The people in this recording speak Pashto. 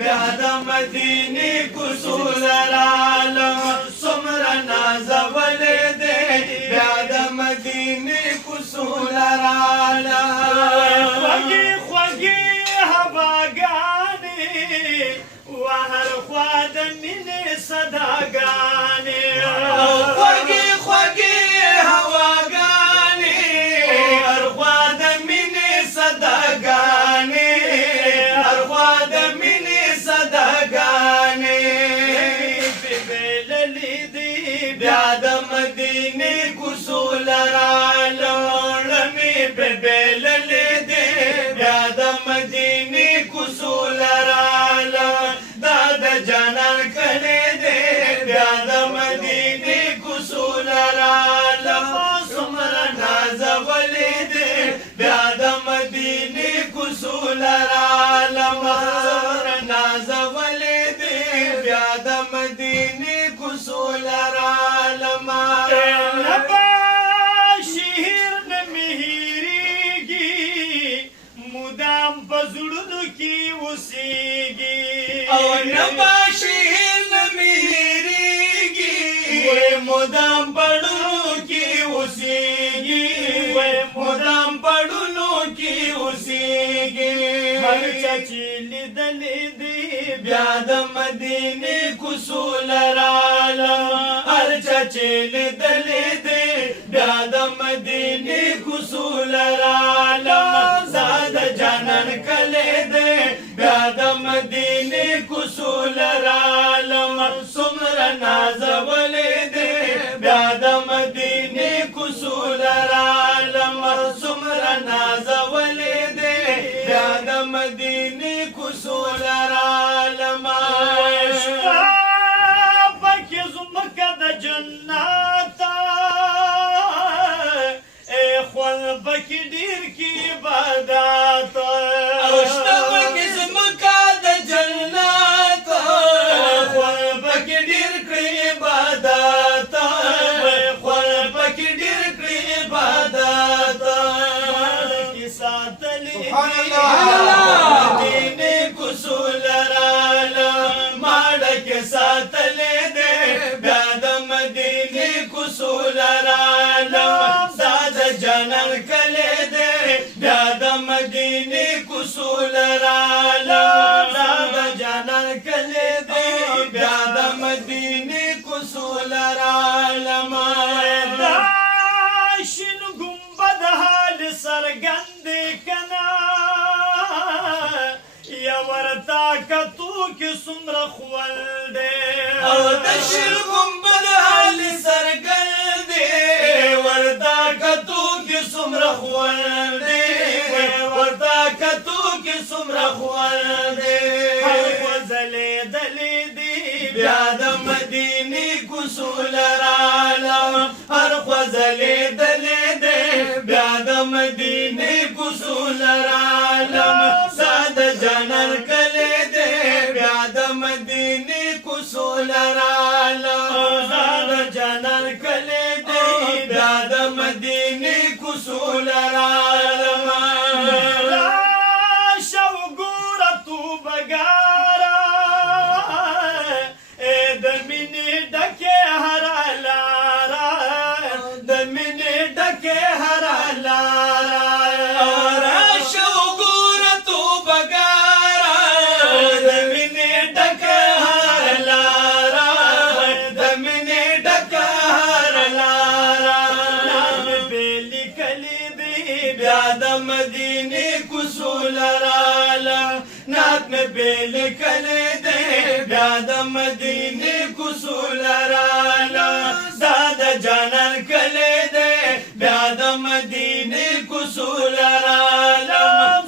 بیا د مدینې کوڅو لرالم څومره نازولې دی بیا د مدینې کوڅو لرالم خوږې خوږې هواګانې وهر خوا د مینې صداګانې خوږې خوږې هواګانې هر خوا د مینې صداګانې هر خوا د مینې صداګانې بېللې دي بیا د مدینې کوڅو لرالم رمې بېللې دي بیا د مدینې کوڅو لرالم دا د جانان کلی دی بیا د مدینې کوڅو لرالم څومره نازولې دی بیا د مدینې کوڅو لرالم څومره نازولې دی بیا د مدینې کوڅو لرالم نبا شهر نه مهیریږي مدام په زړونو کې اوسېږي او نبا شهر نه مهیریږي مدام پړونو کې اوسېږي مدام پړونو کې اوسېږي هر چا چې لیدلې دي بیا د مدینې کوڅو لرالم هر چا چې لیدلې دی بیا د مدینې کوڅو لرالم دا د جانان کلی دی بیا د مدینې کوڅو لرالم څومره نازولې دی بیا د مدینې کوڅو لرالم څومره نازولې دی بیا د مدینې کوڅو لرالم شپه پکې زمکه د جنت خوند پکې ډېر کې عبادت او شته پکې زمکه د جنت خوند پکې ډېر کړي عبادت خوند پکې ډېر کړي عبادت کې ساتلې مدینې کوڅو لرالم ماړه کې ساتلې دی بیا د مدینې کوڅو لرالم دا د جانان کلی دی بیا د مدینې کوڅو لرالم دا د جانان کلی دی بیا د مدینې کوڅو لرالم دا شین ګمبد حال څرګند کنا یا ورتا کتو کې څومره خوند او د شین ګمبد حال څرګند دی ورتا کتو کې څومره خوند دی ورتا کتو کې څومره خوند دی هر غزلې دلې دي بیا د مدینې کوڅو لرالم هر غزلې دلې دی بیا د مدینې کوڅو لرالم دا د جانان کلی دی بیا د مدینې کوڅو لرالم دا د جانان کلی دی بیا د مدینې کوڅو لرالم راشه وګوره توبهګاره د مینې ډکې هره لاره د مینې ډکې هره لاره راشه وګوره توبهګاره د مینې ډکه هره لاره د مینې ډکه هره لاره نام به لیکلې دي بیا د مدینې کوڅو لرالم نعت مې به لیکلی دی بیا د مدینې کوڅو لرالم دا د جانان کلی دی بیا د مدینې کوڅو لرالم